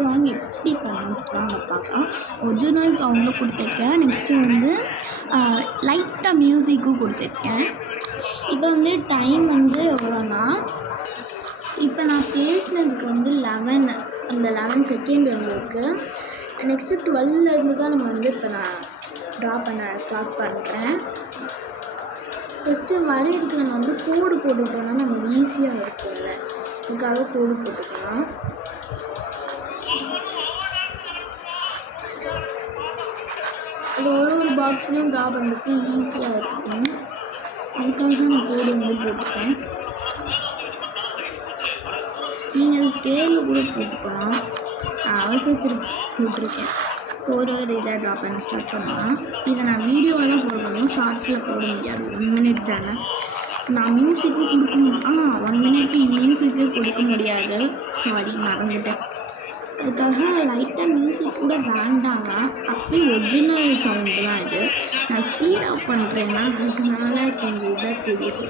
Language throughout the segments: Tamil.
ட்ராயிங் எப்படி பண்ணுறாங்க பார்க்கலாம். ஒரிஜினல் சவுண்டில் கொடுத்துருக்கேன். நெக்ஸ்ட்டு வந்து லைட்டாக மியூசிக்கும் கொடுத்துருக்கேன். இப்போ வந்து டைம் வந்து எவ்வளோனா, இப்போ நான் பேசினதுக்கு வந்து 11 செகண்ட் வந்துருக்கு. நெக்ஸ்ட்டு 12லேருந்து தான் நம்ம வந்து இப்போ நான் ட்ரா பண்ண ஸ்டார்ட் பண்ணுறேன். ஃபஸ்ட்டு வரையறதுக்கு நம்ம வந்து கோடு போட்டுக்கிட்டோம்னா நமக்கு ஈஸியாக இருக்கும்ல, இதுக்காக கோடு போட்டுக்கலாம். அது ஒரு பாக்ஸ்லையும் ட்ரா பண்ணுறதுக்கு ஈஸியாக இருக்கும். அதுக்காக நான் கோடு வந்து போட்டுப்பேன். நீங்கள் ஸ்கேலில் கூட போட்டுக்கலாம். நான் அவசரத்திற்கு போட்டிருக்கேன். ஒரு இதாக ட்ரா பண்ண ஸ்டார்ட் பண்ணலாம். இதை நான் வீடியோவில் தான் போடணும், ஷார்ட்ஸில் போட முடியாது. 1 மினிட் தானே. நான் மியூசிக்கும் கொடுக்க 1 மினிட் மியூசிக்கே கொடுக்க முடியாது. சாரி, மறந்துட்டேன். அதுக்காக லைட்டாக மியூசிக் கூட வேண்டாங்க. அப்படியே ஒரிஜினல் சவுண்டு தான் இது. நான் ஸ்பீட் ஆஃப் பண்ணுறேன்னா அதனால கொஞ்சம் இதாக தெரியுது.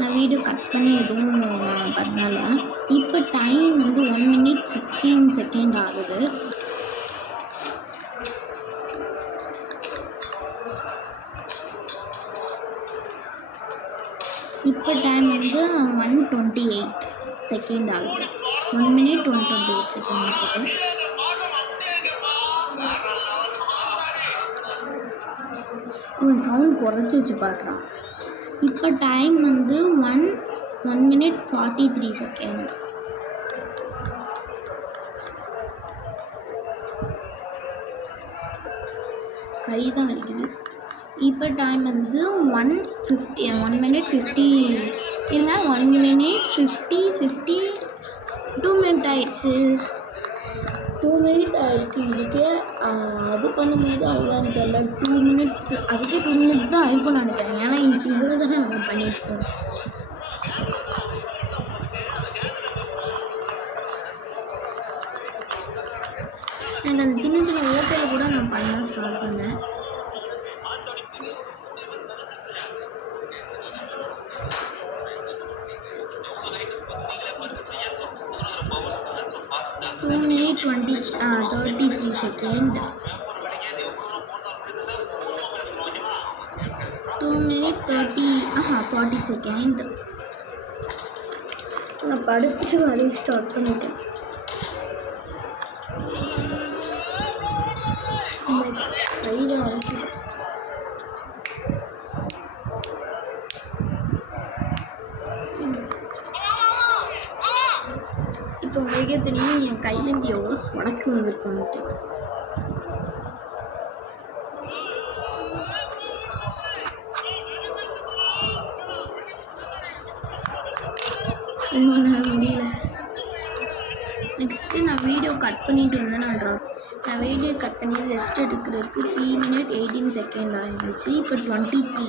நான் வீடியோ கட் பண்ணி எதுவும் பண்ணல. இப்போ டைம் வந்து 1 minute 16 செகண்ட் ஆகுது. இப்போ டைம் வந்து 1:28 செகண்ட் ஆகுது. 1 minute 1:28 செகண்ட் ஆகுது. இவன் சவுண்ட் குறைச்சி வச்சு பார்க்குறான். இப்போ டைம் வந்து 1 minute 43 செகண்ட். கை தான் வலிக்குது. இப்போ டைம் வந்து 1 minute 50 இருங்க. 1 minute 50 2 minute ஆயிடுச்சு. 2 minute ஆயிடுச்சு. இதுக்கே அது பண்ணும்போது அவ்வளோன்னு தெரியல. 2 minutes அதுக்கே 2 minutes தான் ஆயிருக்கும்னு நினைக்கிறேன். ஏன்னா இவ்வளோ தானே நம்ம பண்ணியிருக்கோம். எனக்கு அந்த சின்ன சின்ன ஓட்டையில் கூட நான் பண்ண ஸ்டார்ட் பண்ணேன். Two minute 33 second. 2 minute 40 second. நான் படிச்சு வரைய ஸ்டார்ட் பண்ணிட்டேன். கையில் வரைக்கும் இப்போ உங்களுக்கே தெரியும் என் கையிலேருந்து எவ்வளோ உடக்கு வந்துருக்கோன்ட்டு. முடியல. நெக்ஸ்ட்டு நான் வீடியோ கட் பண்ணிட்டு இருந்தேன். நான் வீடியோ கட் பண்ணி ரெஸ்ட் எடுக்கிறதுக்கு 3 minute 18 செகண்ட் ஆகிடுச்சு. இப்போ 23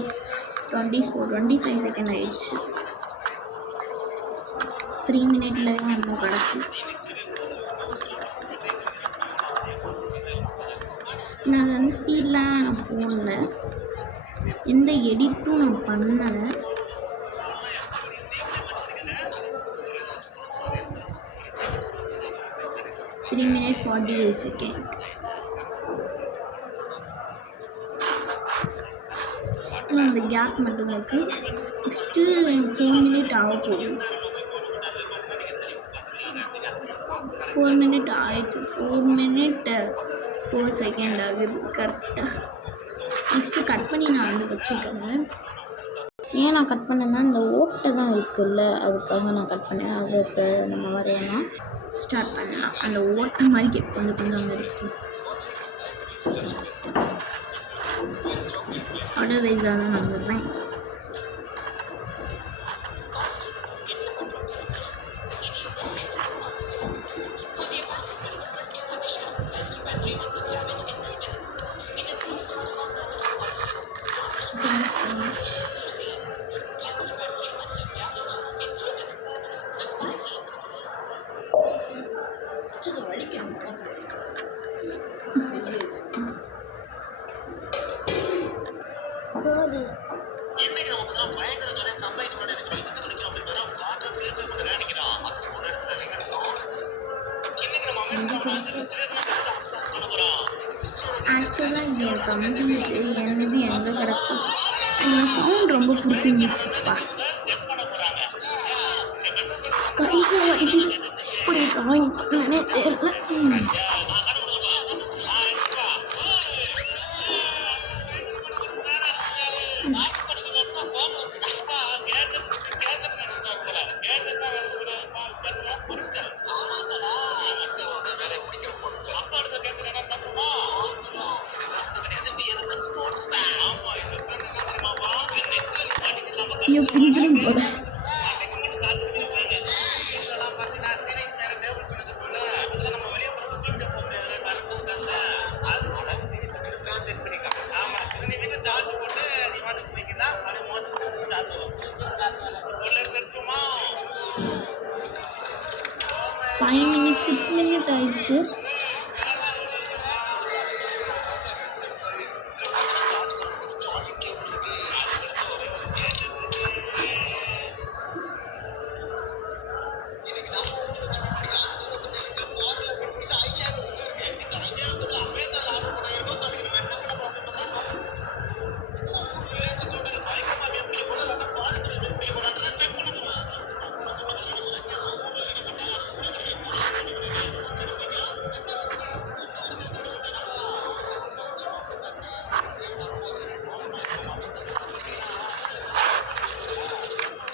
24 25 செகண்ட் ஆகிடுச்சு. 3 minute நம்ம கிடக்கு. நான் அதை வந்து ஸ்பீட்லாம் போடல, எந்த எடிட்டும் நான் பண்ணலை. Three minute 48 second. அந்த கேப் மட்டும் தான் இருக்குது. நெக்ஸ்ட்டு 4 minute ஆக போகுது. 4 minute ஆயிடுச்சு. 4 minute 4 செகண்ட் ஆகுது கரெக்டாக. நெக்ஸ்ட்டு கட் பண்ணி நான் வந்து வச்சுக்கிறேன். ஏன் நான் கட் பண்ணேன்னா இந்த ஓட்டை தான் இருக்குல்ல, அதுக்காக நான் கட் பண்ணேன். அது இப்போ நம்ம வரையலாம் ஸ்டார்ட் பண்ணலாம். அந்த ஓட்டை மாதிரி கொஞ்சம் கொஞ்சம் இருக்கும். ஆர்டர் வைஸாக தான் நான் வருவேன். ஆக்சுவலாக இது என் தம்பி இது என்னது எங்கே கிடக்கு. எனக்கு சவுண்ட் ரொம்ப பிடிச்சிருந்துச்சுப்பா. கையில் வடி இப்படி ட்ராயிங் பண்ணனே தெரியல. ஐயோ பிஞ்சிடும் போல. ஃபைவ் மினிட்ஸ் 6 மினிட் ஆயிடுச்சு.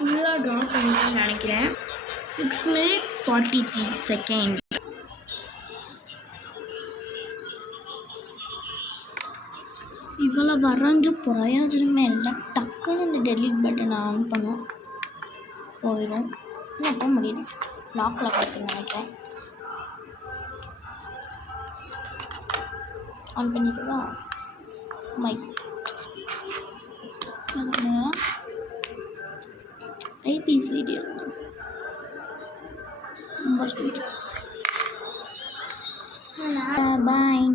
ஃபுல்லாக ட்ரா பண்ணிட்டேன்னு நினைக்கிறேன். 6 minutes 43 seconds. இவ்வளோ வரைஞ்சு பிரயோஜனமே இல்லை. டக்குன்னு இந்த டெலிட் பட்டனை ஆன் பண்ணோம் போயிடும். இன்னும் போக முடியல, லாக்கில் பார்த்துன்னு நினைக்கிறேன். ஆன் பண்ணிக்கிறதா மைக் ஐபிசிடி ரொம்ப பாய்.